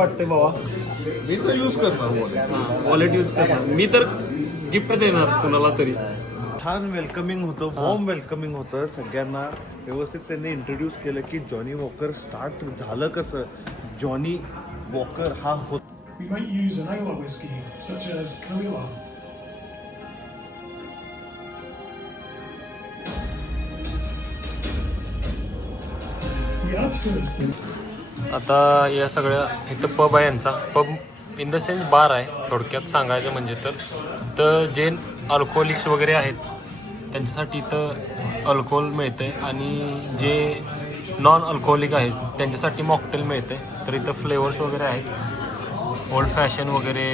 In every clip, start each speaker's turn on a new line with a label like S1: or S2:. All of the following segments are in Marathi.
S1: वाटतंय बाबा.
S2: मी तर यूज करणार. Wallet.
S1: वॉलेट यूज करणार. मी तर गिफ्ट देणार कुणाला तरी.
S2: छान वेलकमिंग होतं वॉर्म वेलकमिंग होतं. सगळ्यांना व्यवस्थित त्यांनी इंट्रोड्यूस केलं की जॉनी वॉकर स्टार्ट झालं कसं? जॉनी वॉकर हा होत
S3: We might use an Islay whiskey, such as Kahlua. We add to this
S1: आता या सगळ्या इथं पब आहे यांचा. Pub in the sense bar आहे. थोडक्यात सांगायचं म्हणजे तर. तर जे अल्कोहोलिक्स वगैरे आहेत त्यांच्यासाठी इथं अल्कोहोल मिळते आणि जे नॉन अल्कोहोलिक आहेत त्यांच्यासाठी मॉकटेल मिळते तर इथं फ्लेवर्स वगैरे आहेत. ओल्ड फॅशन वगैरे.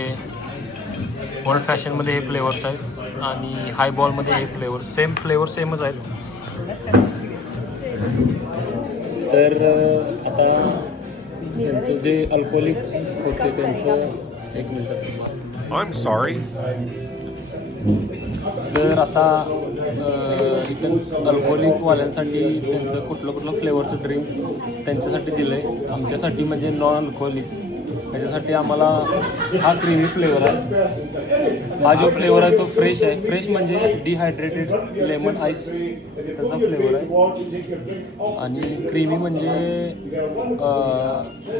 S1: ओल्ड फॅशनमध्ये हे फ्लेवर्स आहेत आणि हायबॉलमध्ये हे फ्लेवर सेम फ्लेवर सेमच आहेत. तर आता त्यांचं जे अल्कोहोलिक होते त्यांचं एक मिनिट
S4: I'm sorry.
S1: तर आता इथं अल्कोहोलिकवाल्यांसाठी त्यांचं कुठलं कुठलं फ्लेवरचं ड्रिंक त्यांच्यासाठी दिलं आहे आमच्यासाठी म्हणजे नॉन अल्कोहोलिक त्याच्यासाठी आम्हाला हा क्रीमी फ्लेवर आहे. हा जो फ्लेवर आहे तो फ्रेश आहे. फ्रेश म्हणजे डिहायड्रेटेड लेमन आईस त्याचा फ्लेवर आहे. आणि क्रीमी म्हणजे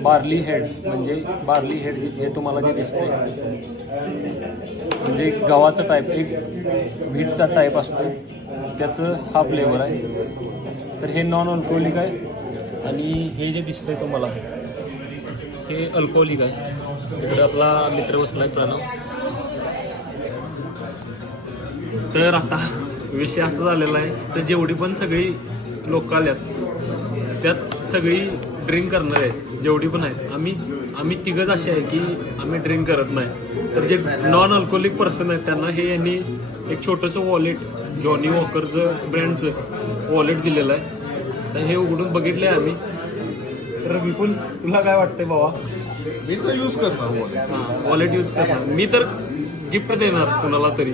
S1: बार्ली हेड म्हणजे बार्ली हेड जे हे तुम्हाला जे दिसते म्हणजे गव्हाचा टाईप एक व्हीटचा टाईप असतो. त्याचं हा फ्लेवर आहे. तर हे नॉन अल्कोहोलिक आहे. आणि हे जे दिसतंय तुम्हाला हे अल्कोहोलिक आहे. इकडे आपला मित्र बसला आहे प्रणव. तर आता विषय असा झालेला आहे तर जेवढी पण सगळी लोक आल्यात त्यात सगळी ड्रिंक करणार आहेत जेवढी पण आहेत. आम्ही आम्ही तिघंच असे आहे की आम्ही ड्रिंक करत नाही. तर जे नॉन अल्कोहोलिक पर्सन आहेत त्यांना हे यांनी एक छोटंसं वॉलेट जॉनी वॉकरचं ब्रँडचं वॉलेट दिलेलं आहे. तर हे उघडून बघितलं आहे आम्ही. तर विपुल तुला काय वाटतंय बाबा?
S2: मी तर यूज करणार wallet.
S1: वॉलेट यूज करणार. मी तर गिफ्ट देणार कुणाला तरी.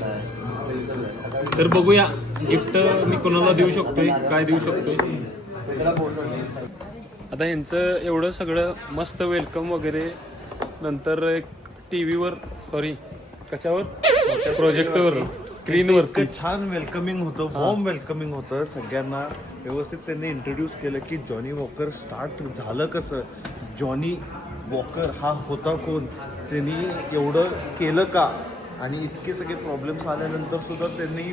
S1: तर बघूया गिफ्ट मी कोणाला देऊ शकतोय काय देऊ शकतोय. आता ह्यांचं एवढं सगळं मस्त वेलकम वगैरे नंतर एक टी व्हीवर सॉरी कशावर? प्रोजेक्टवर स्क्रीनवरती
S2: इतकं छान वेलकमिंग होतं वॉर्म वेलकमिंग होतं. सगळ्यांना व्यवस्थित त्यांनी इंट्रोड्यूस केलं की जॉनी वॉकर स्टार्ट झालं कसं? जॉनी वॉकर हा होता कोण? त्यांनी एवढं केलं का? आणि इतके सगळे प्रॉब्लेम्स आल्यानंतर सुद्धा त्यांनी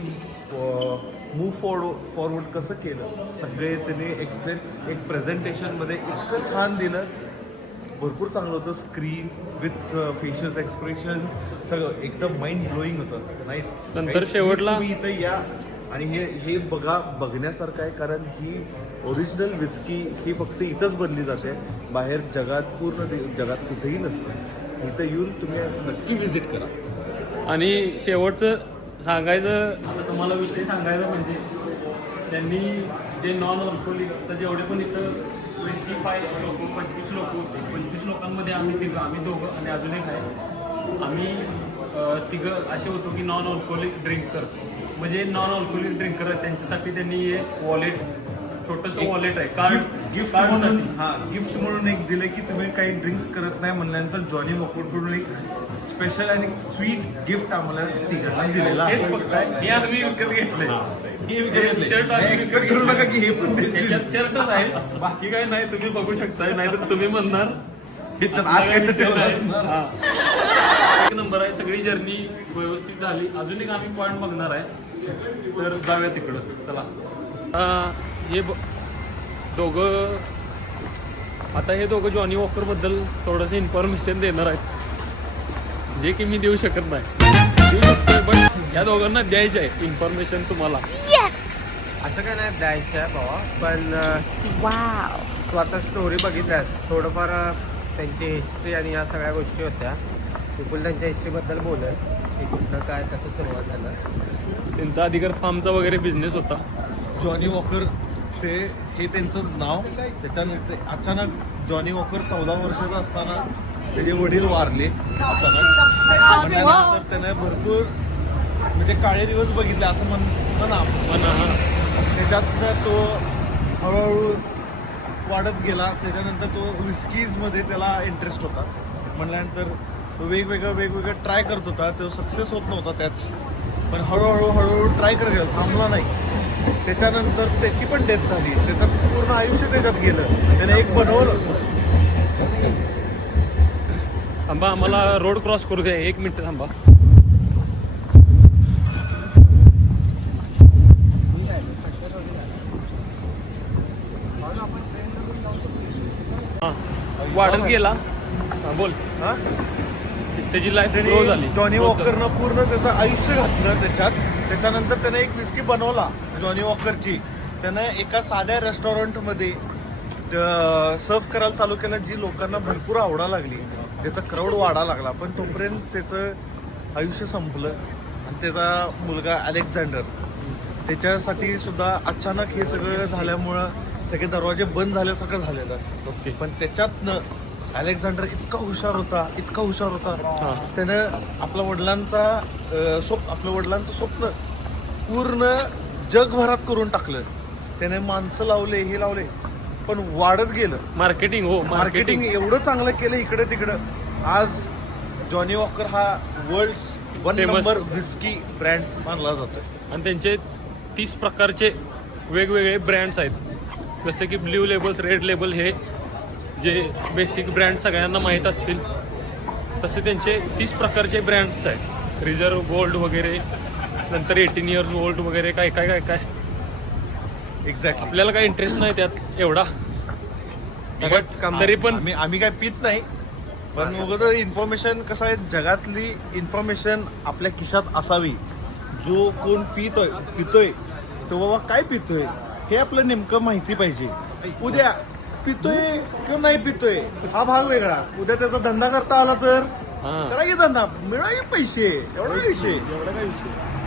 S2: मूव फॉरवर्ड फॉरवर्ड कसं केलं? सगळे त्यांनी एक्सप्लेन एक प्रेझेंटेशनमध्ये इतकं छान दिलं. भरपूर चांगलं होतं. स्क्रीन विथ फेशियल एक्सप्रेशन सगळं. एकदम माइंड ब्लोईंग होतं. नाईस
S1: नंतर शेवटला-
S2: तुम्ही इथं या. आणि हे हे बघा बघण्यासारखं आहे कारण ही ओरिजिनल विस्की ही फक्त इथंच बनली जाते. बाहेर जगात पूर्ण दे- जगात कुठेही नसतं. इथं येऊन तुम्ही नक्की व्हिजिट करा.
S1: आणि शेवटचं सांगायचं आता तुम्हाला विषय सांगायचा म्हणजे त्यांनी जे नॉन तर जेवढे पण इथं ट्वेंटी फाय लोक पंचवीस लोक होते. पंचवीस लोकांमध्ये आम्ही तिघं आम्ही दोघं आणि अजून एक आहे. आम्ही तिघं असे होतो की नॉन अल्कोहोलिक ड्रिंकर म्हणजे नॉन अल्कोहोलिक ड्रिंकर आहे त्यांच्यासाठी त्यांनी हे वॉलेट छोटंसं वॉलेट आहे. कार्ड
S2: गिफ्ट म्हणून हा गिफ्ट म्हणून एक दिलं की तुम्ही काही ड्रिंक्स करत नाही म्हणल्यानंतर जॉनी मकोडकडून एक स्पेशल आणि स्वीट गिफ्ट आम्हाला तिघांना दिलेलं
S1: हेच
S2: आहे
S1: फक्त आहे. हे आम्ही विकत घेतलंय.
S2: हे. विकत घेतलंय.
S1: शर्ट आम्ही
S2: नाही,
S1: विकत
S2: expect करू नका की हे पण. देतील.
S1: शर्टच आहे. बाकी काय नाही तुम्ही बघू शकताय. नाहीतर तुम्ही म्हणणार.
S2: आज ठेवलं. असणार.
S1: एक नंबर आहे. सगळी जर्नी व्यवस्थित झाली. अजून एक आम्ही पॉईंट बघणार आहे. तर जाऊया तिकडं. चला. हे ब- दोघं आता हे दोघं जॉनी वॉकरबद्दल थोडंसं इन्फॉर्मेशन देणार आहेत. जे की मी देऊ शकत नाही. देऊ बट या दोघांना द्यायचं आहे इन्फॉर्मेशन तुम्हाला
S5: असं काय नाही द्यायचं आहे बाबा पण अं,
S6: वाव
S5: तू आता स्टोरी बघितल्यास थोडंफार अं, त्यांची हिस्ट्री आणि या सगळ्या गोष्टी होत्या. बिलकुल त्यांच्या हिस्ट्रीबद्दल बोलेल की कुठलं काय कसं सुरुवात झालं.
S1: त्यांचा अधिकार फार्मचा वगैरे बिझनेस होता.
S2: जॉनी वॉकर ते हे त्यांचंच नाव. त्याच्यानंतर अचानक जॉनी वॉकर चौदा वर्षाचा असताना त्याचे वडील वारले. अचानक म्हणल्यानंतर त्याने भरपूर म्हणजे काळे दिवस बघितले असं म्हण म्हणा
S1: पण
S2: त्याच्यात तो हळूहळू वाढत गेला. त्याच्यानंतर तो विस्कीजमध्ये त्याला इंटरेस्ट होता. म्हणल्यानंतर तो वेगवेगळं वेगवेगळं ट्राय करत होता. तो सक्सेस होत नव्हता त्यात. पण हळूहळू हळूहळू ट्राय करत गेला. थांबला नाही. त्याच्यानंतर त्याची पण डेथ झाली. त्याचं पूर्ण आयुष्य त्याच्यात गेलं. त्याने एक बनवलं.
S1: थांबा आम्हाला रोड क्रॉस करू द्या. एक मिनिट थांबा. हा, वाढत गेला. हा, बोल.
S2: हा?
S1: त्याची लाईफ ग्रो झाली.
S2: जॉनी
S1: झाली.
S2: वॉकरनं पूर्ण त्याचं आयुष्य घातलं त्याच्यात. त्याच्यानंतर त्याने एक विस्की बनवला जॉनी वॉकरची त्यानं एका साध्या रेस्टॉरंटमध्ये सर्व करायला चालू केलं जी लोकांना भरपूर आवडा लागली. त्याचा क्राऊड वाढा लागला पण तोपर्यंत त्याचं आयुष्य संपलं. आणि त्याचा मुलगा अलेक्झांडर त्याच्यासाठी सुद्धा अचानक हे सगळं झाल्यामुळं सगळे दरवाजे बंद झाल्यासारखं झालेलं.
S1: ओके.
S2: पण त्याच्यातनं अलेक्झांडर इतका हुशार होता इतका हुशार होता. त्यानं आपल्या वडिलांचा स्वप्न आपल्या वडिलांचं स्वप्न पूर्ण जगभरात करून टाकलं. त्याने माणसं लावले हे लावले. पण वाढत गेलं.
S1: मार्केटिंग हो
S2: मार्केटिंग. एवढं चांगलं केलं इकडे तिकडं. आज जॉनी वॉकर हा world one. Number whisky brand मानला जातो
S1: आणि त्यांचे तीस प्रकारचे वेगवेगळे ब्रँड्स आहेत. जसे की ब्ल्यू लेबल्स रेड लेबल हे जे बेसिक ब्रँड सगळ्यांना माहीत असतील. तसे त्यांचे तीस प्रकारचे ब्रँड्स आहेत. रिझर्व गोल्ड वगैरे नंतर एटीन इयर्स ओल्ड वगैरे काय काय काय काय.
S2: एक्झॅक्टली
S1: आपल्याला काय इंटरेस्ट नाही त्यात एवढा. बट तरी पण
S2: आम्ही आम्ही काय पित नाही. पण उगाच इन्फॉर्मेशन कसं आहे जगातली इन्फॉर्मेशन आपल्या खिशात असावी. जो कोण पितोय पितोय तो बाबा काय पितोय? हे आपलं नेमकं माहिती पाहिजे. उद्या पितोय किंवा नाही पितोय हा भाग वेगळा. उद्या त्याचा धंदा करता आला तर
S1: हा.
S2: करा की धंदा. मिळा पैसे. एवढा विषय.
S1: एवढा काय विषय?